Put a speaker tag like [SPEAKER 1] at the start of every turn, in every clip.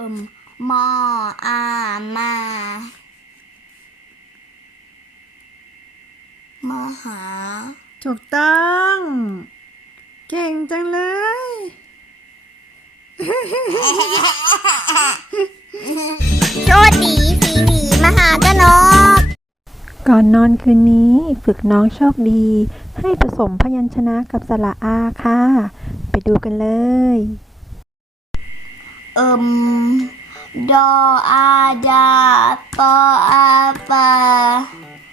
[SPEAKER 1] อิมมออามามาหา
[SPEAKER 2] ถูกต้อง เก่งจังเลย
[SPEAKER 1] โชคดีสีหมีมหากนก
[SPEAKER 2] ก่อนนอนคืนนี้ฝึกน้องโชคดี ให้ผสมพยัญชนะกับสระอาค่ะ ไปดูกันเลย
[SPEAKER 1] เอิมดออาดาปออาปา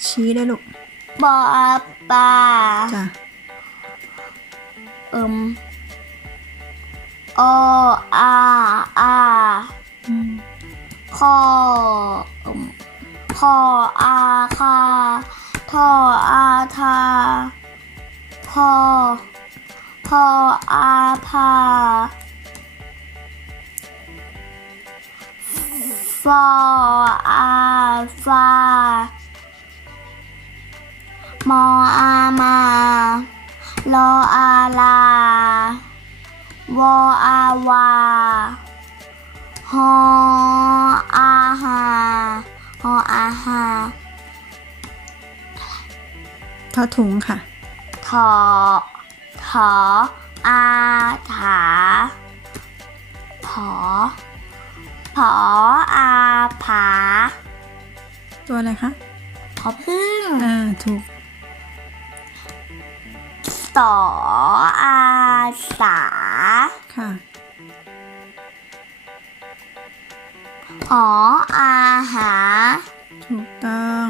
[SPEAKER 2] ชี้ได้ลูก
[SPEAKER 1] ปออาปา
[SPEAKER 2] จ้ะ
[SPEAKER 1] เอิมโออาอา
[SPEAKER 2] อืม
[SPEAKER 1] คอเอิมคออาคาทออาทาพอพออาพา ฟออาฟามออามาลออาลาวออาวาฮออาฮาฮออาฮา
[SPEAKER 2] ทอถุงค่ะ
[SPEAKER 1] ทอถออาถา ผอ ผออาผา
[SPEAKER 2] ตัวอะไรคะ
[SPEAKER 1] พอพึ่ง
[SPEAKER 2] อ่าถูก
[SPEAKER 1] สออาสา
[SPEAKER 2] ค่ะ
[SPEAKER 1] หออาหา
[SPEAKER 2] ถูกต้อง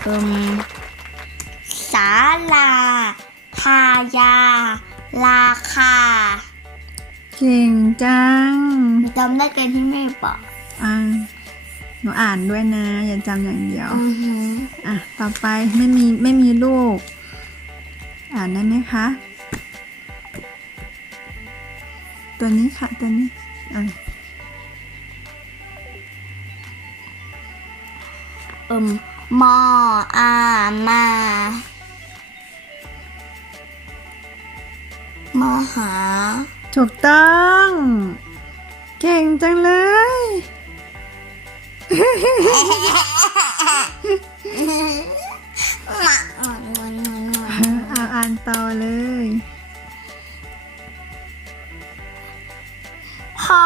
[SPEAKER 1] เอิมสาลาพายา ราคา
[SPEAKER 2] เก่งจัง
[SPEAKER 1] จำได้กันที่ไม่บอก
[SPEAKER 2] อ่าหนูอ่านด้วยนะ อย่าจำอย่างเดียว
[SPEAKER 1] อือหือ
[SPEAKER 2] อะ ต่อไปไม่มีไม่มีลูก อ่านได้ไหมคะ ตัวนี้ค่ะ ตัวนี้ อะ
[SPEAKER 1] เอิมมออามา มาหา
[SPEAKER 2] ถูกต้อง เก่งจังเลย
[SPEAKER 1] มาอ่อนงอนงอนงอน
[SPEAKER 2] เอาอ่านต่อเลย
[SPEAKER 1] พอ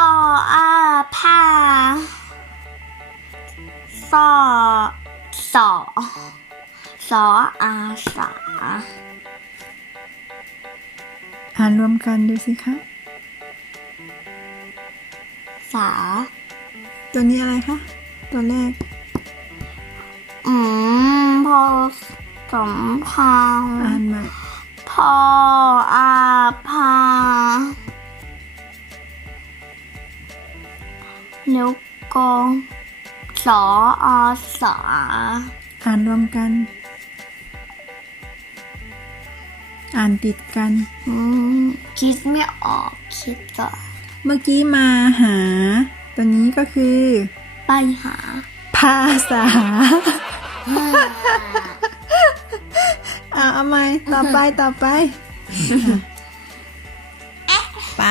[SPEAKER 1] อาพาสอสอสออาสา
[SPEAKER 2] อ่านรวมกันดูสิคะ
[SPEAKER 1] สา
[SPEAKER 2] ตัวนี้อะไรคะ ตัวแรก
[SPEAKER 1] อืม พอสมพาง
[SPEAKER 2] อ่านใหม่
[SPEAKER 1] พออาพานิ้วกองสออาสา
[SPEAKER 2] อ่านรวมกัน อ่านติดกัน
[SPEAKER 1] อืมคิดไม่ออกคิดก่อน
[SPEAKER 2] เมื่อกี้มาหา ตัวนี้ก็คือ
[SPEAKER 1] ไปหา
[SPEAKER 2] ภาษาอ่าเอาใหม่ต่อไปต่อไป ไป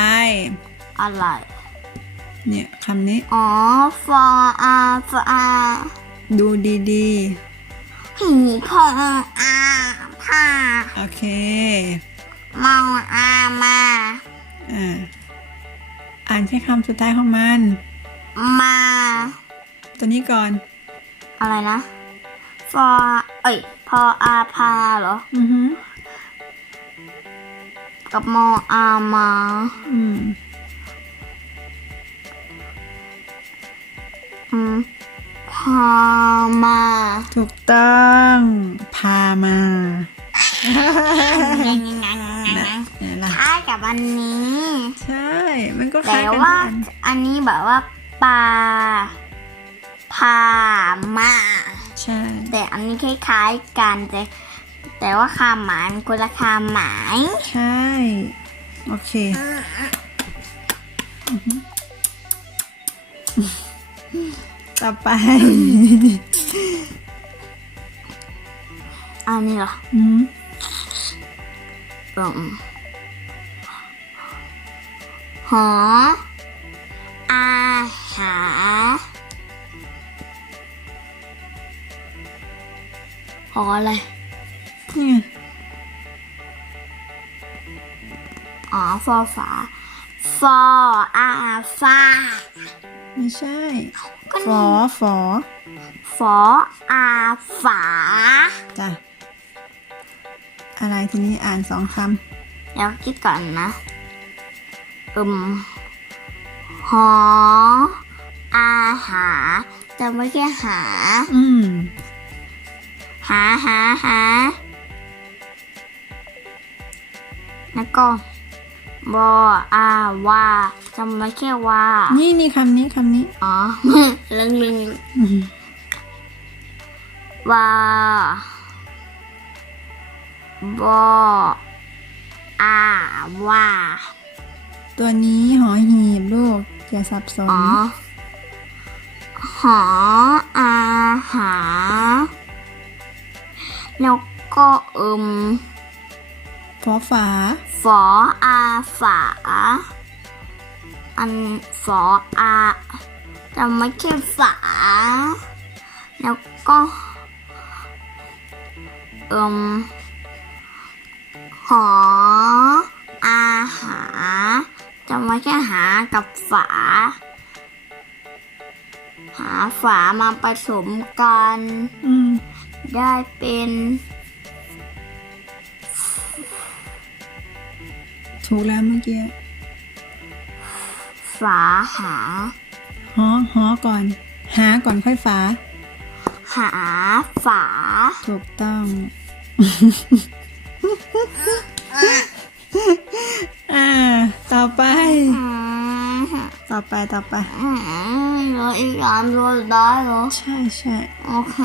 [SPEAKER 1] อะไร
[SPEAKER 2] เนี่ยคำนี้
[SPEAKER 1] อ๋อฟออาฟอา
[SPEAKER 2] ดูดี
[SPEAKER 1] หีพองอา ผ้า
[SPEAKER 2] ๆโอเค
[SPEAKER 1] เมาอามา
[SPEAKER 2] อ่าอ่านแค่คำสุดท้ายของมัน
[SPEAKER 1] มา
[SPEAKER 2] ตัวนี้ก่อน
[SPEAKER 1] อะไรนะฟอเอ้ยพออาพาเหรอ
[SPEAKER 2] อือหือ
[SPEAKER 1] กับมออามา
[SPEAKER 2] อืม
[SPEAKER 1] อืมพามา
[SPEAKER 2] ถูกต้อง พามาเนี่ยล่ะ
[SPEAKER 1] คล้ายกับอันนี้
[SPEAKER 2] ใช่ มันก็ค
[SPEAKER 1] แต่
[SPEAKER 2] ล้ายกัน
[SPEAKER 1] ว่า
[SPEAKER 2] ทุกอัน
[SPEAKER 1] อันนี้แบบว่าปลาพามา
[SPEAKER 2] ใช่
[SPEAKER 1] แต่อันนี้คล้ายๆกันแต่แต่ว่าคำหมายมันคนละคำหมาย
[SPEAKER 2] ใช่ โอเค ต่อไป
[SPEAKER 1] อันนี้เหรอ
[SPEAKER 2] อืม
[SPEAKER 1] อื มหอหาหออะไร
[SPEAKER 2] นี่ไง
[SPEAKER 1] อ๋อฟอฝาฟออาฟา
[SPEAKER 2] ไม่ใช่
[SPEAKER 1] ก็
[SPEAKER 2] ฝอ
[SPEAKER 1] นี่
[SPEAKER 2] ฝอ
[SPEAKER 1] ฟออาฝา
[SPEAKER 2] จ้ะ อะไรทีนี้อ่านสองค
[SPEAKER 1] เดี๋ยวคิดก่อนนะอืมหออาหาจะไม่แค่หาำ
[SPEAKER 2] อืม
[SPEAKER 1] หาหาหาแล้วก็บออาวาจำไว้แค่ว่า
[SPEAKER 2] นี่นี่คำนี้คำนี้
[SPEAKER 1] อ๋อลึงลึง
[SPEAKER 2] อืม
[SPEAKER 1] ว่า บออาว่า
[SPEAKER 2] ตัวนี้หอหีบลูกอย่าสับสน
[SPEAKER 1] อ๋อ หออาหา แล้วก็เอิม
[SPEAKER 2] ฝอฝา
[SPEAKER 1] ฝออาฝา อันฝออาจะไม่ใช่ฝา แล้วก็เอิม หอ อาหาจะไม่แค่หากับฝา หาฝามาผสมกัน
[SPEAKER 2] อืม
[SPEAKER 1] ได้เป็น
[SPEAKER 2] ถูกแล้วเมื่อกี้
[SPEAKER 1] ฝาหา
[SPEAKER 2] หอหอก่อน หาก่อนค่อยฝา
[SPEAKER 1] หาฝา
[SPEAKER 2] ถูกต้อง อ่า ต่อไป ต่อไปต่อไป
[SPEAKER 1] เหลืออีกอันตัวได้เหรอ
[SPEAKER 2] ใช่ใช่
[SPEAKER 1] โอเค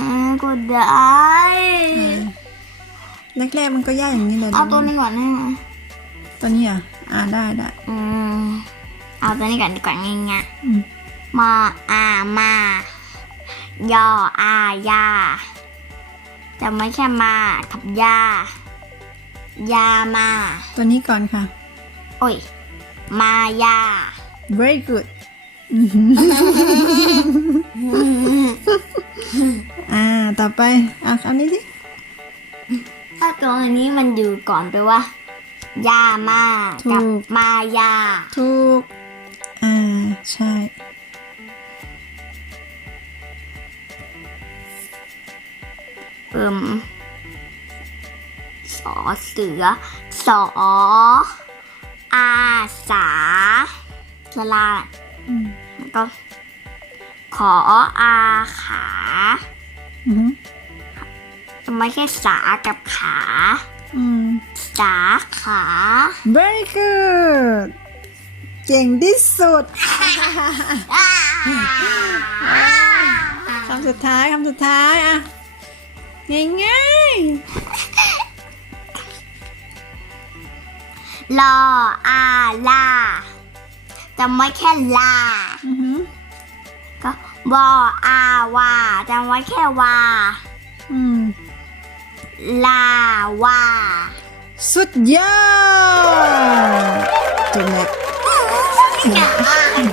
[SPEAKER 1] ก็ได้
[SPEAKER 2] แรกๆมันก็ยากอย่างนี้เลย
[SPEAKER 1] เอาตัวนี้ก่อนได้ไหม
[SPEAKER 2] ตัวนี้อะอ่าได้ได้
[SPEAKER 1] อืมเอาตัวนี้ก่อนดีกว่าง่าย
[SPEAKER 2] อืม
[SPEAKER 1] ๆมาอามายออายาจะไม่แค่มากับยา ยามา
[SPEAKER 2] ตัวนี้ก่อนค่ะ
[SPEAKER 1] โอ้ย มายา
[SPEAKER 2] very good อื้อหืออ่า ต่อไป อะคำนี้สิ
[SPEAKER 1] ถ้าตัวนี้มันอยู่ก่อนไปลว่า ยามากับมายา
[SPEAKER 2] ถูก อ่า ใช่
[SPEAKER 1] เอิ่ม สอเสือ สอ อาสาสลา
[SPEAKER 2] อืม
[SPEAKER 1] แล้วก็ขออาขา
[SPEAKER 2] อือหือ
[SPEAKER 1] ไม่ใช่สากับขา
[SPEAKER 2] อืม
[SPEAKER 1] สาขา
[SPEAKER 2] very good เก่งที่สุดคำสุดท้ายคำสุดท้ายอะง่าย
[SPEAKER 1] ลออาลาจะไม่แค่ลา
[SPEAKER 2] ๆอือหือ
[SPEAKER 1] ก็บออาวาจำไว้แค่วา
[SPEAKER 2] อืม
[SPEAKER 1] ลาวา
[SPEAKER 2] สุดยอดจบแล้ว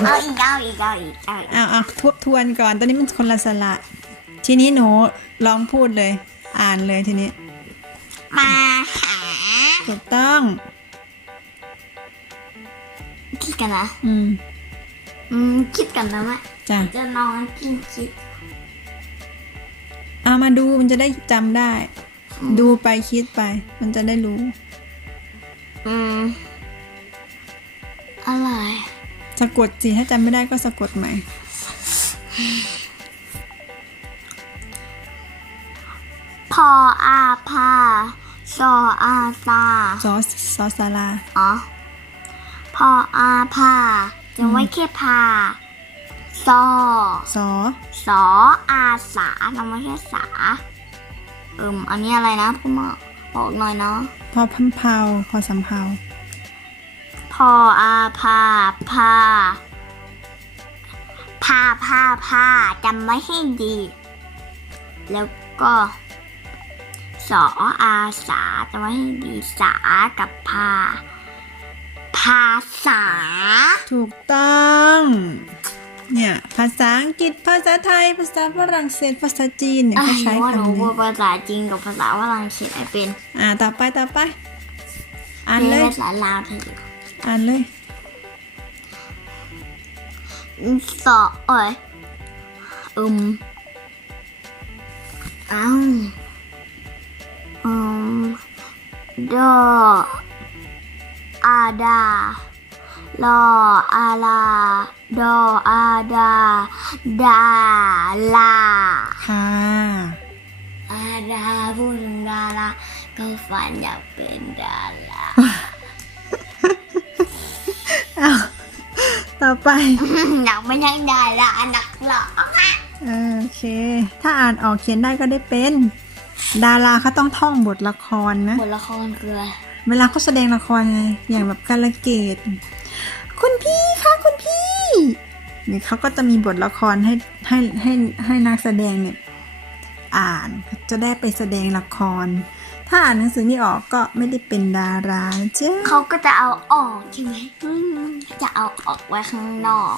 [SPEAKER 1] เอาอีกเอาอีกเอาอีกเอาอีก
[SPEAKER 2] เอาเอาทบทวนก่อน ตอนนี้มันคนละสระทีนี้หนูลองพูดเลย อ่านเลยทีนี้
[SPEAKER 1] มาหา
[SPEAKER 2] ถูกต้อง
[SPEAKER 1] คิดกันนะ
[SPEAKER 2] อืม
[SPEAKER 1] อืมคิดกันนะแม่
[SPEAKER 2] จ้ะ
[SPEAKER 1] จะนอนกินคิด
[SPEAKER 2] เอามาดูมันจะได้จำได้ดูไปคิดไป มันจะได้รู้
[SPEAKER 1] อืมอะไร
[SPEAKER 2] สะกดสิถ้าจำไม่ได้ก็สะกดใหม่
[SPEAKER 1] พออาพาซออาตา
[SPEAKER 2] ซอสซอสซาลา
[SPEAKER 1] อ๋อ พออาพาจะไว้แค่พาซอ
[SPEAKER 2] ซอ
[SPEAKER 1] สออาสาทำไว้แค่สา เอิมอันนี้อะไรนะพูดมาบอกหน่อยเนาะ
[SPEAKER 2] พอพัมเพาพอสำเพา
[SPEAKER 1] พออาพาพาพาพาพาจำไว้ให้ดี แล้วก็สออาสาจำไว้ให้ดีสากับพาภาษา
[SPEAKER 2] ถูกต้อง เนี่ยษาอังกฤษภาษาไทย ภาษาฝรั่งเศสภาษาจีนเนี่ย
[SPEAKER 1] ไอ้
[SPEAKER 2] เขาใช้
[SPEAKER 1] ว่าหนู
[SPEAKER 2] คำ
[SPEAKER 1] พู
[SPEAKER 2] นี้
[SPEAKER 1] ดภาษาจีนกับภาษาฝรั่งเศสไม่เป็น
[SPEAKER 2] อ่าต่อไปต่อไปอ่าน
[SPEAKER 1] มี
[SPEAKER 2] เลย
[SPEAKER 1] ภาษาลาวเธออยู่
[SPEAKER 2] อ่านเลย
[SPEAKER 1] สอเอ้ยอืมอ้าวอืมดอ อาดาลออาลา ดออาดา ดาลา
[SPEAKER 2] ค่ะ
[SPEAKER 1] อาดาพูดถึงดาราก็ฝันอยากเป็นดารา
[SPEAKER 2] อ้าวต่อไป
[SPEAKER 1] อยากเป็นยังดารานักหรอก
[SPEAKER 2] เออโอเค ถ้าอ่านออกเขียนได้ก็ได้เป็น ดาราเขาต้องท่องบทละครนะ
[SPEAKER 1] บทละครคืออะไร
[SPEAKER 2] เวลาเขาแสดงละครไงอย่างแบบการละเกดคุณพี่คะคุณพี่นี่เขาก็จะมีบทละครให้ให้ให้ให้นักแสดงเนี่ยอ่านจะได้ไปแสดงละคร ถ้าอ่านหนังสือนี่ออกก็ไม่ได้เป็นดาราเจ้า
[SPEAKER 1] เขาก็จะเอาออกใช่ไหมอืมจะเอาออกไว้ข้างนอก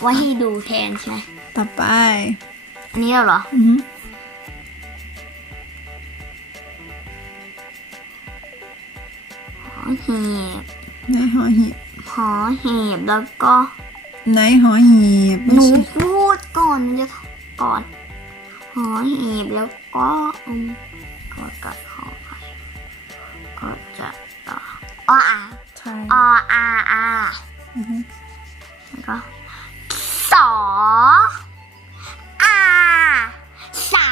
[SPEAKER 1] ไว้ให้ดูแทนใช่ไหม
[SPEAKER 2] ต่อไป
[SPEAKER 1] อันนี้เหรอ
[SPEAKER 2] อือ หือ
[SPEAKER 1] หอหีบ
[SPEAKER 2] ไหนหอหีบ
[SPEAKER 1] หอหีบแล้วก็
[SPEAKER 2] ไหนหอหีบ
[SPEAKER 1] หนูพูดก่อนหนูจะก่อนหอหีบแล้วก็อืมกดกัดหอไปก็จะต่อออา
[SPEAKER 2] ใช่
[SPEAKER 1] ออาอา
[SPEAKER 2] อือหือ
[SPEAKER 1] แล้วก็สออาสา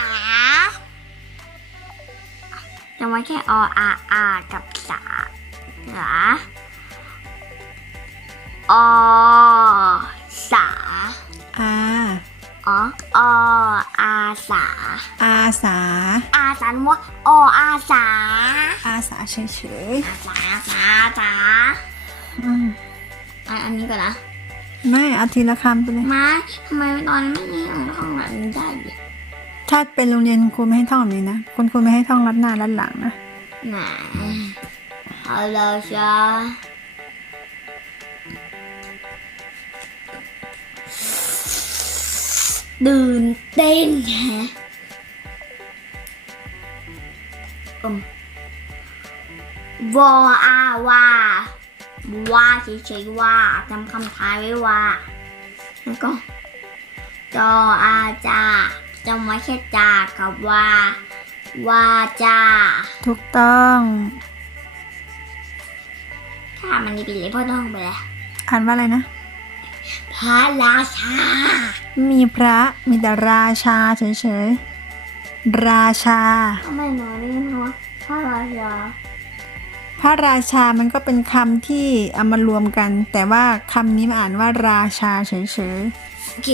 [SPEAKER 1] จะไม่แค่อ
[SPEAKER 2] อา
[SPEAKER 1] อ๋อออาสา
[SPEAKER 2] อาสา
[SPEAKER 1] อาสาหนูว่าออาสา
[SPEAKER 2] อาสาเฉย
[SPEAKER 1] อาสาสาสา
[SPEAKER 2] ๆอืม
[SPEAKER 1] อันอันนี้ก่อนนะ
[SPEAKER 2] ไม่เอาทีละคำไปเลย
[SPEAKER 1] มาทำไมตอนนี้ไม่ยังท่องแบบนี้ได้ดิ
[SPEAKER 2] ถ้าเป็นโรงเรียนครูไม่ให้ท่องแบบนี้นะคุณครูไม่ให้ท่องรัดหน้ารัดหลังนะ
[SPEAKER 1] ไหนฮัลโหลจ้า ตื่นเต้นแฮะอืมวออาวาว่าเฉยๆว่าจำคำท้ายไว้ว่าแล้วก็จออาจาจำไว้แค่จากับว่าว่าจา
[SPEAKER 2] ถูกต้อง
[SPEAKER 1] ถ้ามันดีไปเลยพ่อต้องไปแล้ว
[SPEAKER 2] อ่านว่าอะไรนะ
[SPEAKER 1] พระราชา
[SPEAKER 2] มีพระมีแต่ราชาเฉยๆ ราชา
[SPEAKER 1] ทำไมหนูเรียกว่าพระราชา
[SPEAKER 2] พระราชามันก็เป็นคำที่เอามารวมกัน แต่ว่าคำนี้มันอ่านว่าราชาเฉย
[SPEAKER 1] โอเค